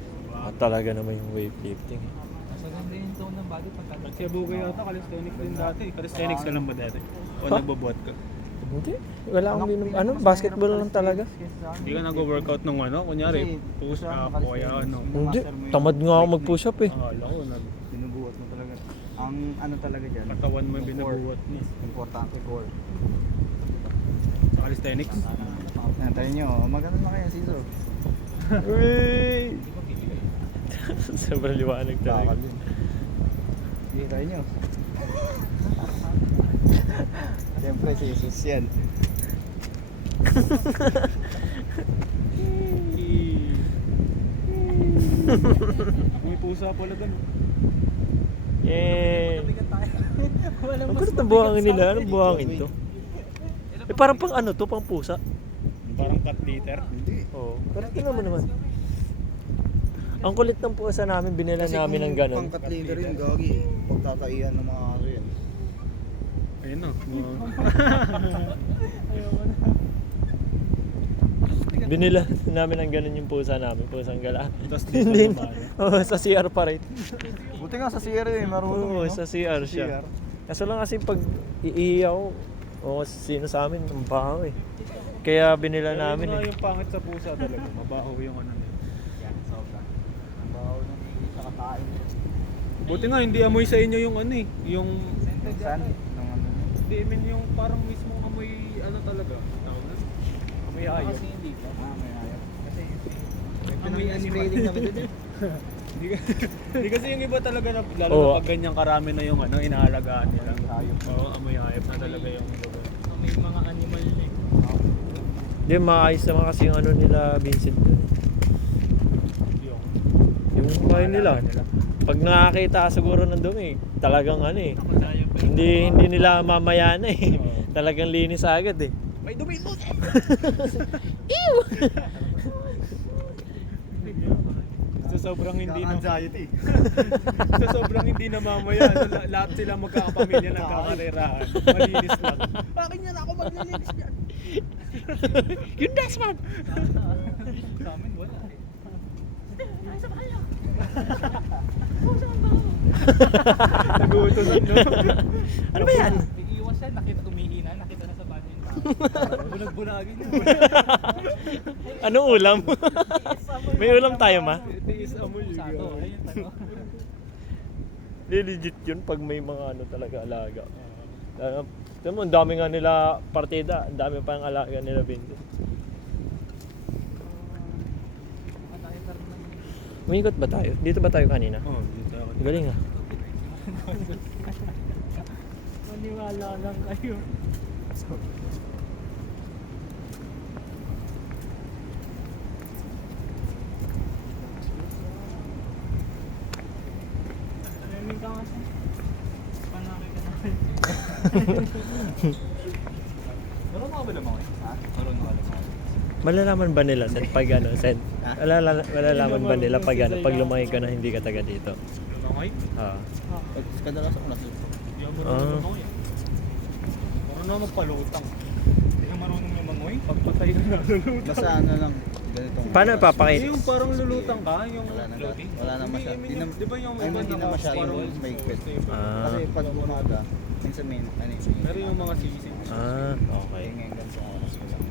Talaga naman yung weightlifting. Nasa ganda yung tone ng body pagka Nagsiyabu kayo ata, calisthenics din dati. Calisthenics ka lang ba dati? O Ha? nagbo-bot ka? Hindi. Wala akong ano, basketball lang talaga. Hindi ka nag-workout ng ano? Kunyari, push up o kaya ano. Hindi. Tamad nga ako mag-push up eh. Akala ko, Binubuhat mo talaga. Ang ano talaga dyan. katawan mo yung Core. binabuhat niya. Importante core. Sa calisthenics? Tayo nyo, maganda na kayo, Siso. Uy! Sobrang liwanag talaga. Bakal yun. Sige, tayo nyo. Siyempre, si Jesus yan. May pusa pala doon. Walang Ang mas kulit ng buhangin mabigat nila. sa Anong buhangin to? Parang pang ano to? Pang pusa. Parang cat litter. Oo. Pero tingnan mo naman. Ang kulit ng pusa namin, binila namin ng ganun. Pangkat leader yun, gagi. Pagtataihan ng mga aso yan. Ayun na. Binila namin ng ganun yung pusa namin, pusang gala. Tapos dito Hindi. naman. Oo, sa CR pa rin. Buti nga sa CR eh, marunong. Oo, no? sa CR siya. Kaso lang kasi pag iiyaw, o sino sa amin, ang baho eh. Kaya binila namin Ayun eh. nga yung pangit sa pusa talaga. Mabaho yung ano nila. Yan, sobra. Ang baho nung sa kakain. Buti nga hindi amoy sa inyo yung ano eh. Yung Saan? Nung ano. hindi, I mean yung parang mismo amoy ano talaga. Tawag na? Amoy hayop. Kasi hindi ka. May hayop. Kasi Amoy Pinag-spray din kami doon eh. Hindi kasi yung iba talaga na lalo Oo. na pag ganyan karami na yung ano inaalagaan nila. Oo, amoy hayop na talaga yung lugar. may mga animal eh. Hindi, maayos naman kasi yung ano nila, Vincent. Yung Yung bahay nila. Pag nakakita ka siguro ng dumi, talagang ano eh. Hindi nila mamayana eh. Talagang linis agad eh. may dumi mo. Sa sobrang hindi na Anxiety. sa sobrang hindi na mamaya lahat sila magkakapamilya nagkakarerahan. Malinis lang. Akin yan ako maglilinis yan. Yung Desmond! Sa amin wala eh. Naguutosan no. Ano ba yan? Iiwas siya, nakita umihina, nakita na sa banyo yung tao. Bulag-bulagin yun. Anong ulam? May ulam tayo ma? Tiis amoy yun. Sato, ayun tanong. Legit yun pag may mga ano talaga alaga. Tignan mo, ang dami nga nila partida, ang dami pa yung alaga nila Vincent. Umikot ba tayo? Dito ba tayo kanina? Oh, dito ako. Galing ah. Maniwala lang kayo. Maraming ka kasi. Panaki ka naman. Marunong ka ba naman? Ha? Marunong ka naman. Malalaman ba nila Sen pag ano, Sen? Malalaman ba nila pag ano, pag lumaki ka na hindi ka taga dito? Lumangoy? Ah. Kadalasan ko nasa Hindi ako marunong lumangoy. Marunong magpalutang. Hindi ka marunong lumangoy? Pagpatay na nalulutang. Basta ano lang, ganito. Paano papakita? Yung parang lulutang ka, yung Wala na floating. wala na masyado. Hindi, di ba yung Ay, iba hindi na masyado parang- mahigpit. Ah. Kasi pag umaga, minsan may ano yung Pero yung mga sisig. Ah, okay. ngayon gan sa oras ko lang.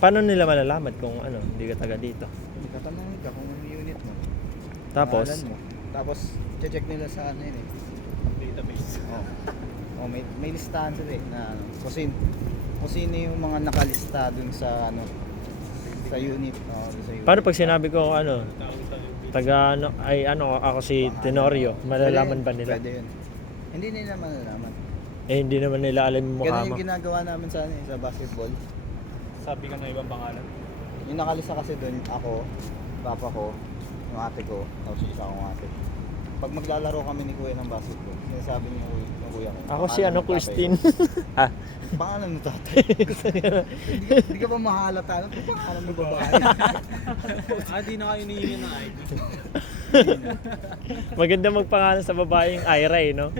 Paano nila malalaman kung ano, hindi ka taga dito? Tatanungin ka kung ano yung unit mo. Tapos, Pangalan mo. Tapos, check nila sa ano yun eh. Database. Oh, may listahan sila eh na ano, kung sino yung mga nakalista dun sa ano sa unit. Oh, dun sa unit. paano pag sinabi ko ano, taga ano, ay ano, ako si Tenorio, malalaman ba nila? Pwede yun. Hindi nila malalaman. Eh hindi naman nila alam yung mukha Ganun mo. yung ginagawa namin sa ano, eh, sa basketball. Sabi ka ng ibang pangalan. Yung nakalista kasi dun, ako, papa ko, yung ate ko, tapos yung isa kong ate. Pag maglalaro kami ni kuya ng basketball, sinasabi niyo ng kuya ko. Ako si pangalan ano, ng tatay Christine. ko. Ah, Pangalan ng tatay. Hindi ka ba mahalata? Ano pa pangalan ng babae? Di na kayo nihingi ng ID. maganda magpangalan sa babaeng Ira eh, no?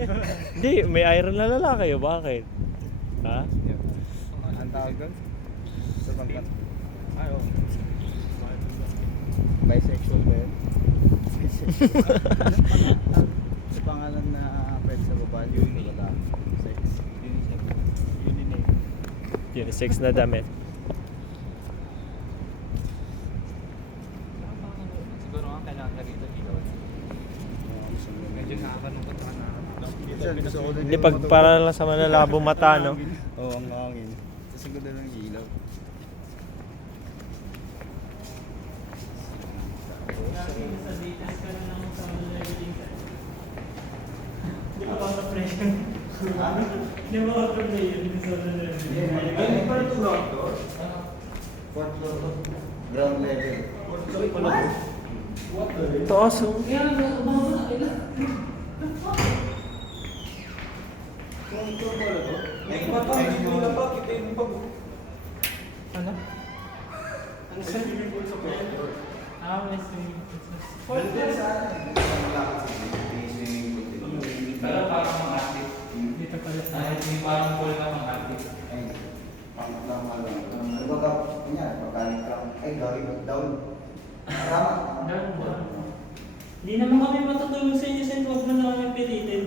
Hindi, may Ira na lalaki, bakit? Ha? Ang tawag doon? Sa pangkat. Ay, oo. Bisexual ba yun? Sa pangalan na pwede sa babae, yung babae. Sex. Uniname. Unisex na damit. Siguro nga kailangan ka rito dito. Medyo nakakalungkot ka na. Minsan gusto ko din Hindi, pag para lang sa malalabong mata, no? Oo, ang hangin. Kasi ko din ang ilaw. Ground level. Taas, oh. Ano? Ano sa swimming pool sa Puerto? Ah, may swimming pool sa Pero parang mga artist. dito pala sa Hindi parang pool na mga artist. Ano ba ka? Kanya, pagkalit ka. Ay, gawin mo down. Tama. Ganun ba? Hindi naman kami matutulong sa inyo, Sen. Huwag mo na kami pilitin.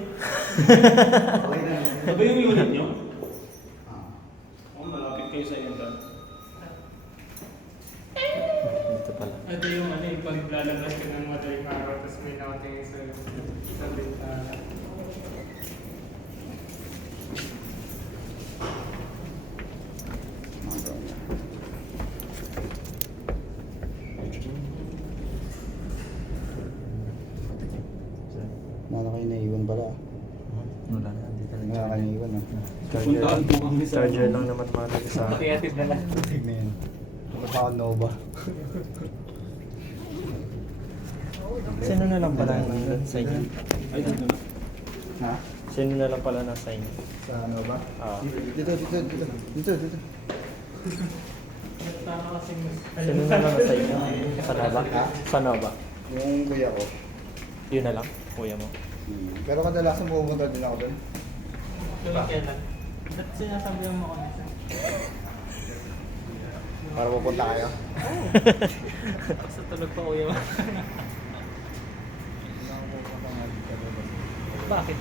Okay na. Ano ba yung unit nyo? Oo, malapit kayo sa inyo dyan. Dito pala. Ito yung ano, yung paglalabas ka ng madaling araw, tapos may nakatingin sa bintana. Wala kayo naiwan pala. Wala na, dito na. Wala kayo naiwan ah. Puntaan po kami sa... Charger lang naman malaki sa akin. Creative na lang. Tignan yan. Baka ako Nova. Sino na lang pala nandun sa inyo? Ay, dito na. Ha? Sino na lang pala nasa inyo? Sa Nova? Ah. Dito. Tama kasi Sino na lang nasa inyo? Sa Nova? Ha? Sa Nova? Yung kuya ko. Yun na lang, kuya mo. Pero kadalasan pupunta din ako doon. Tuloy kailan? Ba't sinasabihan mo kami, Sen? Para pupunta kayo. Sa tulog pa kuya mo. Bakit?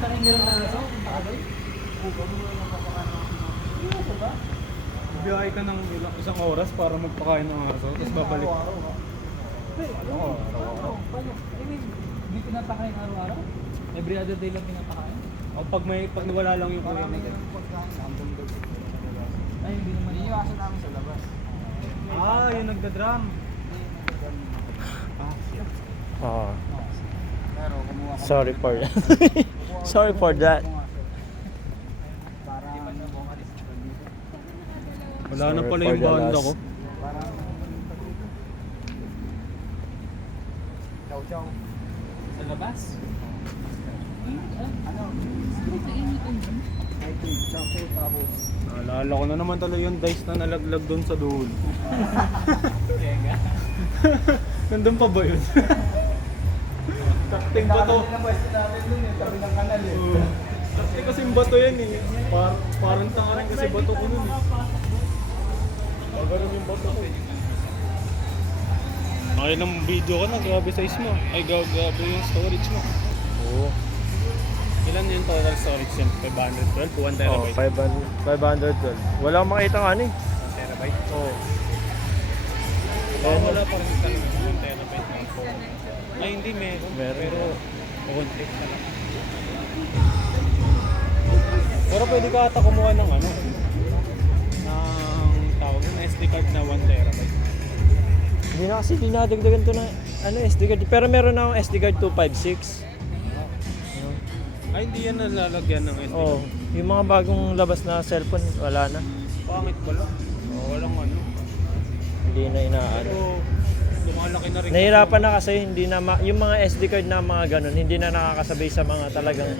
Takin nila ang araw? Tagal? Biyahe ka ng isang oras para magpakain ng aso, tapos babalik. Paano? I mean, hindi pinapakain araw-araw? Every other day lang pinapakain? O pag wala lang yung kuya mo. Ay, hindi naman. Iniiwasan namin sa labas. Ah, yung nagda-drum. Oo. Pero kumuha ko. Sorry for that. Sorry for that. Para Wala na Sorry pala for yung the banda loss. ko. Chow. Sa labas? Ano? I think chow tapos. Naalala ko na naman talaga yung dice na nalaglag doon sa dulo. Nandun pa ba yun? Takting bato. Pwesto natin dun eh, tabi ng kanal eh. Takting kasing bato yan eh. Parang tanga rin kasi bato ko nun eh. Pagkaroon yung bato ko. Ay, ng video ka na, grabe size mo. Ay, grabe yung storage mo. Oo. Ilan yung total storage yan? 512? 1 Oh, terabyte? 512. Wala akong makita nga ano eh. 1 terabyte? Oo. Wala pa rin talaga 1 terabyte ng phone. Ay, hindi meron. Meron. Pero, contact na lang. Pero pwede ka ata kumuha ng ano, ng tawag ng SD card na 1 terabyte. Hindi na kasi dinadagdagan to na ano, SD card. Pero meron na akong SD card 256. Ay, hindi yan nalalagyan ng SD Oh, card. yung mga bagong labas na cellphone, wala na. Pangit pala. Walang ano. Hindi na inaano. Pero, lumalaki na rin. Nahirapan na kasi hindi na yung mga SD card na mga ganun, hindi na nakakasabay sa mga talagang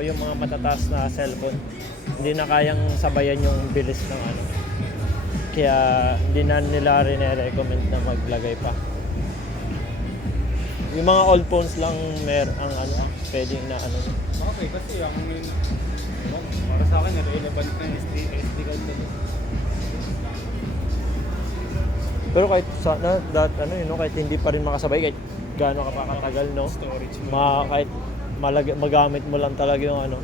yung mga matataas na cellphone. Hindi na kayang sabayan yung bilis ng ano. Kaya hindi na nila rin recommend na maglagay pa. Yung mga old phones lang ang ano, pwedeng na ano. Okay, kasi ang para sa akin, relevant na SD card na doon. Pero kahit sana ano yun, no, kahit hindi pa rin makasabay kahit gaano ka pa katagal, no. Storage mo. Kahit magamit mo lang talaga yung ano,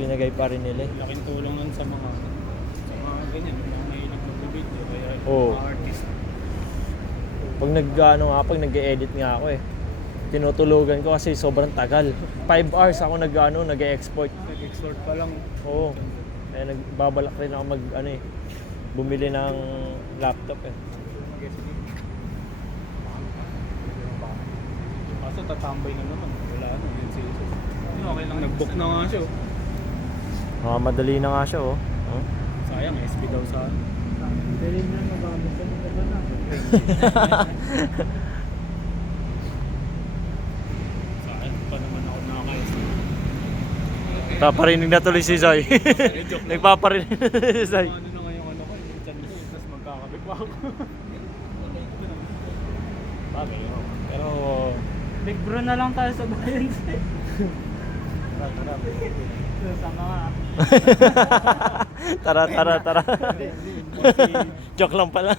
pinagay pa rin nila. Laking tulong nun sa mga ganyan, mga mahilig mag-video, kaya Oo. mga artist. Pag nag-edit nga ako eh. Tinutulugan ko kasi sobrang tagal. 5 hours ako nag-export. Nag-export pa lang. Oo. Eh nagbabalak rin ako bumili ng laptop eh. Kaso tatambay na naman. Wala na, yun si Jesus. Okay lang, nag-book na nga siya. Madali na nga siya oh. Huh? Sayang, SB daw sa ano. Dali na magamit ka ng gano'n na. Sayang, pa na Nagpaparinig na tuloy si Zay. Nagpaparinig si Zay. Ano na ngayon ano ko, yung chan ko, tapos magkakabit pa ako. Bagay, oh. Pero, Big bro na lang tayo sa bayan. Sama ka. Tara. Joke lang pala.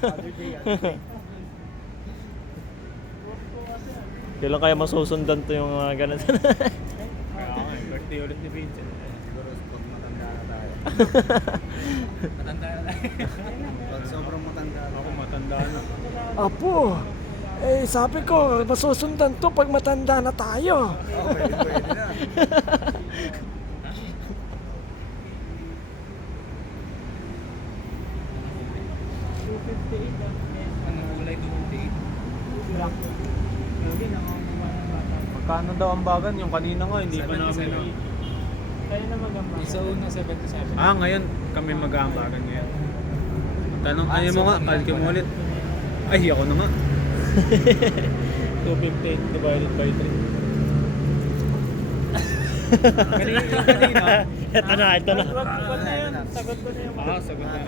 Kailan kaya masusundan to yung mga ganun? kaya ako eh, birthday ulit ni Vincent. Siguro pag matanda na tayo. Matanda na tayo. Pag sobrang matanda na Ako matanda na. Apo, sabi ko, masusundan to pag matanda na tayo. pwede na. Ano, wala ito ng date. Grabe, nangangawa ng bata. Magkano daw ang bagan? Yung kanina nga, hindi pa namin. Kaya na magamba. Isa una 77. Ah, ngayon kami mag-aambagan ngayon. Tanong, ano mo nga, kalki mo ulit. Ay, ako na nga. 258 divided by 3. kanina. Ito na. Wag na yun. Sagot ko na yung Sagot na yun.